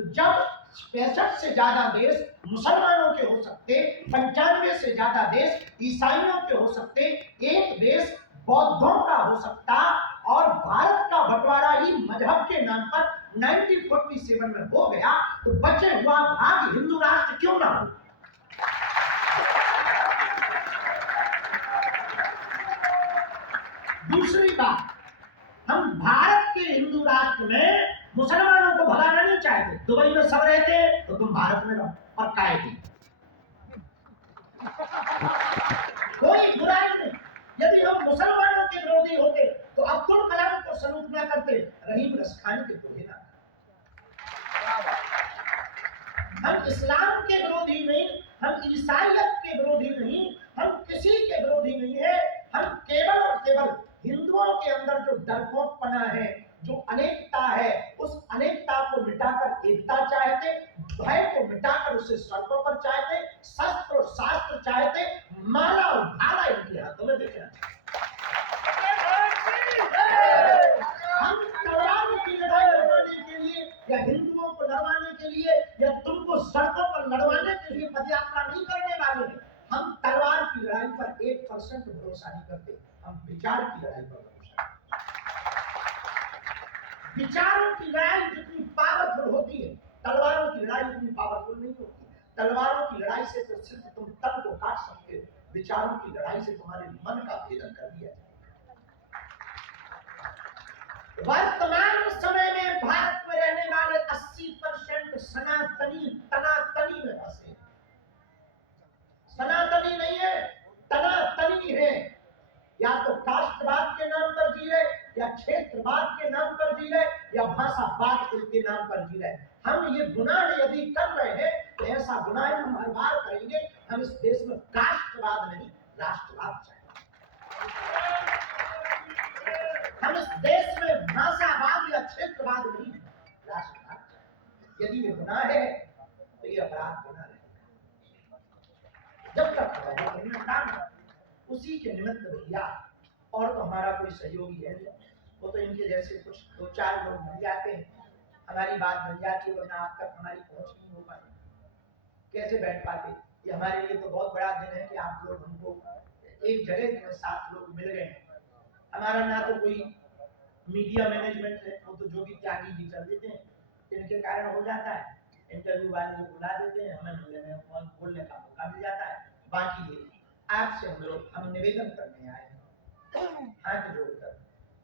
तो जब 65 से ज्यादा देश मुसलमानों के हो सकते, 95 से ज्यादा देश ईसाइयों के हो सकते, एक देश बौद्धों का हो सकता, और भारत का बंटवारा ही मजहब के नाम पर 1947 में हो गया, तो बचे हुआ भाग हिंदू राष्ट्र क्यों ना हो? दूसरी बात, हम भारत के हिंदू राष्ट्र में मुसलमानों को भगाना नहीं चाहते। दुबई में सब रहते तो तुम भारत में रहो, और कायदे कोई बुराई नहीं। यदि हम मुसलमानों के विरोधी होते तो अब्दुल कलाम को सलूट न करते, रहीम रसखानी के दोहे ना। हम इस्लाम के विरोधी नहीं, हम ईसाइयत के विरोधी नहीं, हम किसी के विरोधी नहीं है। हम केवल और केवल हिंदुओं के अंदर जो डरपोकपना है, जो अनेकता है, उस अनेकता को मिटाकर एकता चाहते, भय को मिटाकर उसे सड़कों पर चाहते, शस्त्र और शास्त्र चाहते, माला और भाला इनके हाथों में दिख रहा। हम तलवार की लड़ाई लड़वाने के लिए या हिंदुओं को लड़वाने के लिए या तुमको सड़कों पर लड़वाने के लिए पदयात्रा नहीं करने वाले हैं। हम तलवार की लड़ाई पर 1% भरोसा नहीं करते, हम विचार की लड़ाई पर भरोसा करते। विचारों की लड़ाई जितनी पावरफुल होती है, तलवारों की लड़ाई उतनी पावरफुल नहीं होती। तलवारों की लड़ाई से तो सिर्फ तुम तन को काट सकते हो, विचारों की लड़ाई से तुम्हारे मन का भेदन कर दिया जाए। वर्तमान समय में भारत में रहने वाले 80% सनातनी तनातनी में फंसे। सनातनी नहीं है, तनातनी है। या तो कास्टवाद के नाम पर जी रहे, या क्षेत्रवाद के नाम पर जी रहे, या भाषावाद के नाम पर जी रहे। हम ये गुनाह यदि कर रहे हैं तो ऐसा गुनाह हम हर बार करेंगे। हम इस देश में कास्टवाद नहीं, राष्ट्रवाद चाहिए। हम इस देश में भाषावाद या क्षेत्रवाद नहीं, राष्ट्रवाद चाहिए। यदि ये गुनाह है तो ये अपराध गुनाह रहेगा। जब तक काम उसी के निमित्त भैया, और तो हमारा कोई सहयोगी है, वो तो इनके जैसे कुछ 2-4 लोग मिल जाते हैं, हमारी बात बन जाती है, वरना आप तक हमारी पहुंच नहीं हो पाती। कैसे बैठ पाते? ये हमारे लिए तो बहुत बड़ा दिन है कि आप लोग हमको एक जगह में 7 लोग मिल गए। हमारा ना तो कोई मीडिया मैनेजमेंट है, वो तो जो भी त्यागी जी कर देते हैं, इनके कारण हो जाता है। इंटरव्यू वाले बुला देते हैं, हमें मिलने में बोलने का मौका मिल जाता है। बाकी ये आपसे हम निवेदन करने आए हैं, हाथ जोड़कर।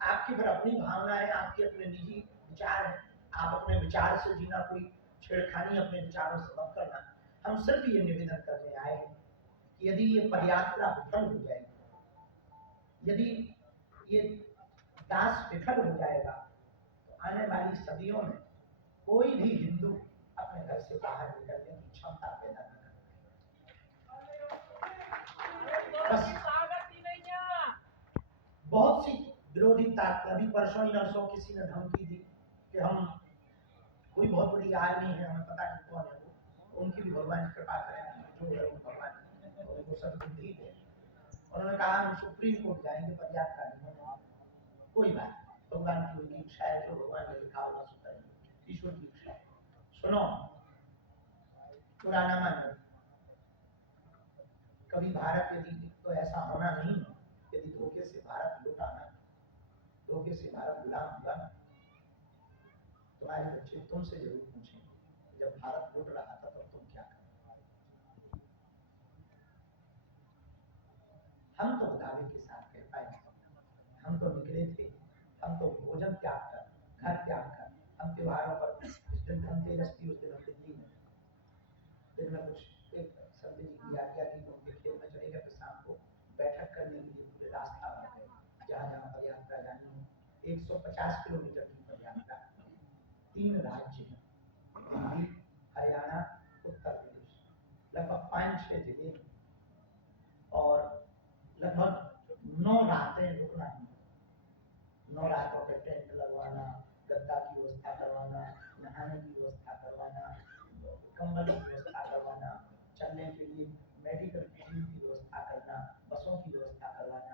आपकी फिर अपनी भावना है, आपके अपने निजी विचार हैं, आप अपने विचार से जीना, कोई छेड़खानी अपने विचारों से मत करना। हम सिर्फ ये निवेदन करने आए हैं कि यदि ये पदयात्रा विफल हो जाएगी, यदि ये दास विफल हो जाएगा, तो आने वाली सदियों में कोई भी हिंदू अपने घर से बाहर निकलने की क्षमता पैदा न कर। बहुत सी विरोधी ताकत, अभी परसों ही नरसों किसी ने धमकी दी कि हम कोई बहुत बड़ी आर्मी है, हमें पता नहीं कौन है वो, उनकी भी भगवान कृपा करें, जो है वो भगवान उनको सब बुद्धि दे। उन्होंने कहा हम सुप्रीम कोर्ट जाएंगे, पदयात्रा नहीं होगा। कोई बात, भगवान की उनकी इच्छा है, जो भगवान ने लिखा होगा सुन, ईश्वर की इच्छा है। सुनो, पुराना मानो, कभी भारत यदि तो ऐसा होना नहीं है, यदि धोखे से भारत लुटाना, धोखे से भारत गुलाम हुआ ना, तुम्हारे बच्चे तुमसे जरूर पूछेंगे जब भारत लुट रहा था तब तुम क्या कर। हम तो दावे के साथ कह पाए, हम तो निकले थे, हम तो भोजन त्याग कर, घर त्याग कर, हम त्योहारों पर, इस दिन धनतेरस थी, उस दिन हम दिल्ली में, दिन में कुछ एक संजय जी की आज्ञा की, उनके खेत में चले गए, फिर शाम को बैठक करने के लिए पूरे रास्ता बन गए, जहाँ जहाँ पदयात्रा जानी है। 150 किलोमीटर की पदयात्रा, 3 राज्य हैं, दिल्ली, हरियाणा, उत्तर प्रदेश, लगभग 5-6 जिले, और लगभग 9 रातें रुकना है। 9 रातों के टेंट लगवाना, गद्दा की व्यवस्था करवाना, नहाने की व्यवस्था करवाना, कंबल की व्यवस्था